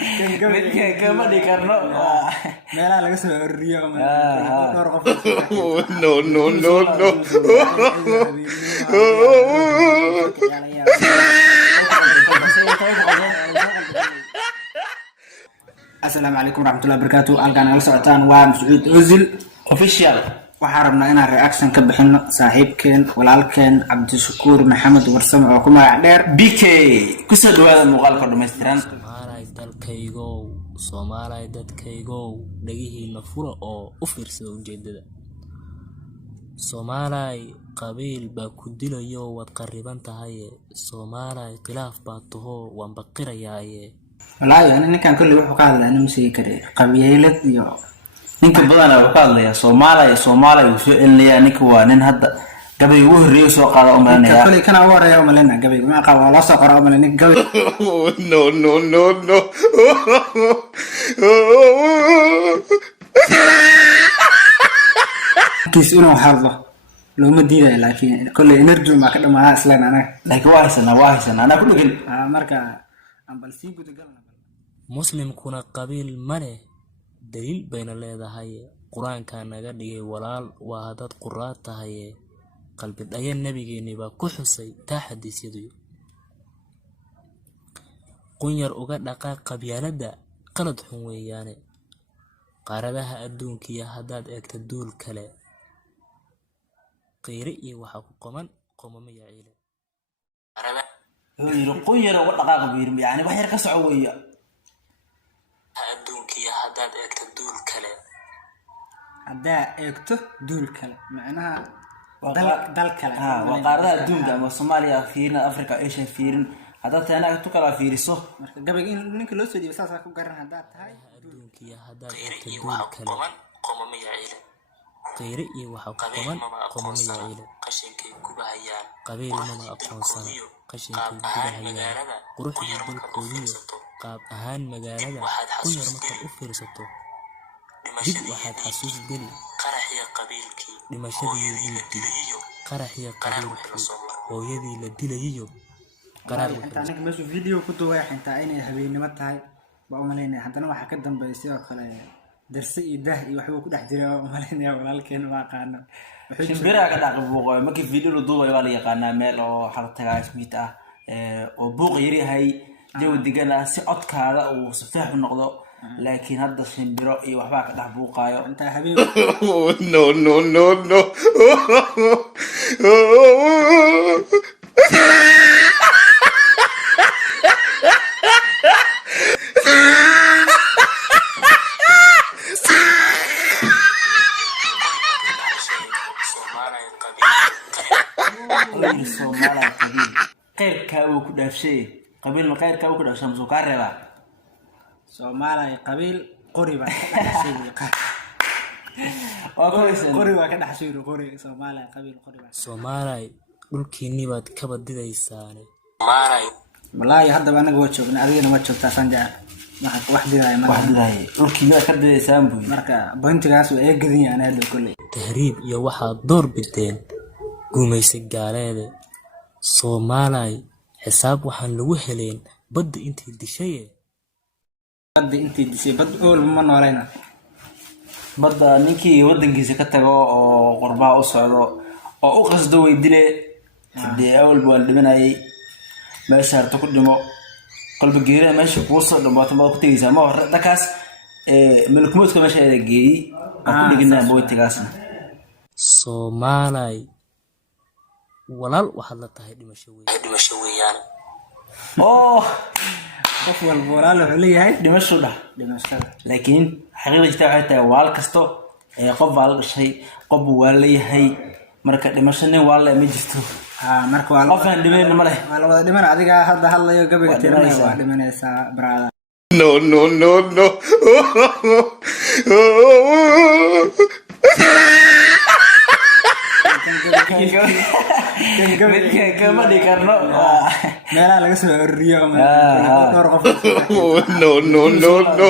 midka kama dhigi karno meelaha laga soo ururiyo dhowr qof no no no no السلام عليكم ورحمة الله وبركاته. ألقانا على سعتان ومسعود أوزل official وحاربنا إنا رياكشن كبحنا صاحبكين ولالكين عبد الشكور محمد ورسم وكما عدير BK kusoo dhawaada muuqaalka dhameystiran. Soomaaliya dadkaygow dhagihiina fura oo u fiirsada ujeedada. Soomaaliya qabiil baa ku dilayo wad qariban tahay. Soomaaliya khilaaf baa taho waan baqirayaaye. والله أنا ninkan kulli wuxuu ka hadlaa inuu sii kare qabiilad iyo ninka badan oo ka hadlaya Soomaaliya uu soo celinaya ninka waa nin hadda gabay ugu horeeyay soo qaada oo maanaya kulli kana wareeyo malena gabay ma qabo la soo qoro malena gabay no no no no kiis inuu hadlo looma diiday laakiin kulli energy ma ka dhamaa islaan anaga laakiin waa haysan ana ku dhigin marka aan bal sii guud galna muslimkuna qabiil male daliil bayna leedahay quraanka naga dhigay walaal waa dad quraad tahay qalbi dhayan nabigeena baa ku xusay taa xadiisyadu qunyar uga dhaqaa qabyaalada qalad xun weeyaane qaaradaha adduunka iyo hadaad eegto duul kale qeyri iyo waxa ku qoman qomama yaciile qunyar uga dhaqaa qabiir yani wax yar ka soco weeyo adduunka iyo hadaad eegto duul kale macnaha dal kale waa qaaradaha adduunka ama Soomaaliya fiirin Afrika Asia fiirin hadda taana tu kala fiiriso marka gabay in ninka loo soo diibay saas ku garan hadaa tahay adduunka iyo hadaad eegto duul kale qomama yaciile qeyri iyo waxa ku qoman qomama yaciile qashinkay gubahayaan qabiil ma aqoonsana qashinkay gubahayaan quruxda dalkooda qaab ahaan magaalada ku yar marka u fiirsato dib waxaad xasuus geli qaraxiya qabiilkii dhimashadii qaraxiya qabiilkii hooyadii la dilayo qaraar anaga meesha video ku duubay xintaa inay habeenimo tahay ba u maleynaa haddana waxa ka dambeeyay sidoo kale darsi iyo dah iyo waxba ku dhex jiray oo maleynaa walaalkeen waa qaano shimbira ka dhaqo buuq markii video la duubay waa la yaqaanaa meel oo xaltaga ismiit ah oo buuq yar yahay jaw degan si codkaada uu safaax u noqdo laakiin hadda shimbiro iyo waxba ka dhax buuqaayo inta habeen no no no no Soomaaliya qabiil qeyrka uu ku dhaafshay qabiil ma qeyrka uu ku dhaafshay muxuu ka reebaa Soomaaliya qabiil qori baa ka dhaxshay qori waa ka dhaxshay qori Soomaaliya qabiil qori baa Soomaaliya dhulkiini baad ka badidaysaane wallahi hadda anaga waa joognaa adigana ma joogtaa sanjaa wax diray dhulkiini baad ka didaysaan buu marka bointigaas waa ay gadan yahay hadda kulli tahriib iyo waxa door bideen gumaysi gaaleede Soomaaliya xisaab waxaan lagu heleen badda intii dishay bad ool ma noolayna badda ninkii wadankiisa ka tago oo qurbaa u socdo oo u qasdo way dile hadii awal buu dhimanayay meesha harto ku dhimo qalbi geerida meesha ku soo dhamaato ma ku tagaysaa ma hor dakaas malkumoodka meesha ay geeyay ku dhignaa boytigaasna Soomaaliya walaal waxaad la tahay dhimasho weeyaan oo qof walba walaal wuxuu leeyahay dhimashada laakiin xaqiiqada jirta waxay tahay walaal kasto qof waa la dhashay qof waa leeyahay marka dhimashada waa la ma jirto marka waa qof aan dhimayn ma leh waa la wada dhiman adiga hadda hadlayo gabayga tirnaa waa dhimanaysaa brada no no no no midka kama dhigi karno meelaha laga soo ururiyo dhowr qof no no no no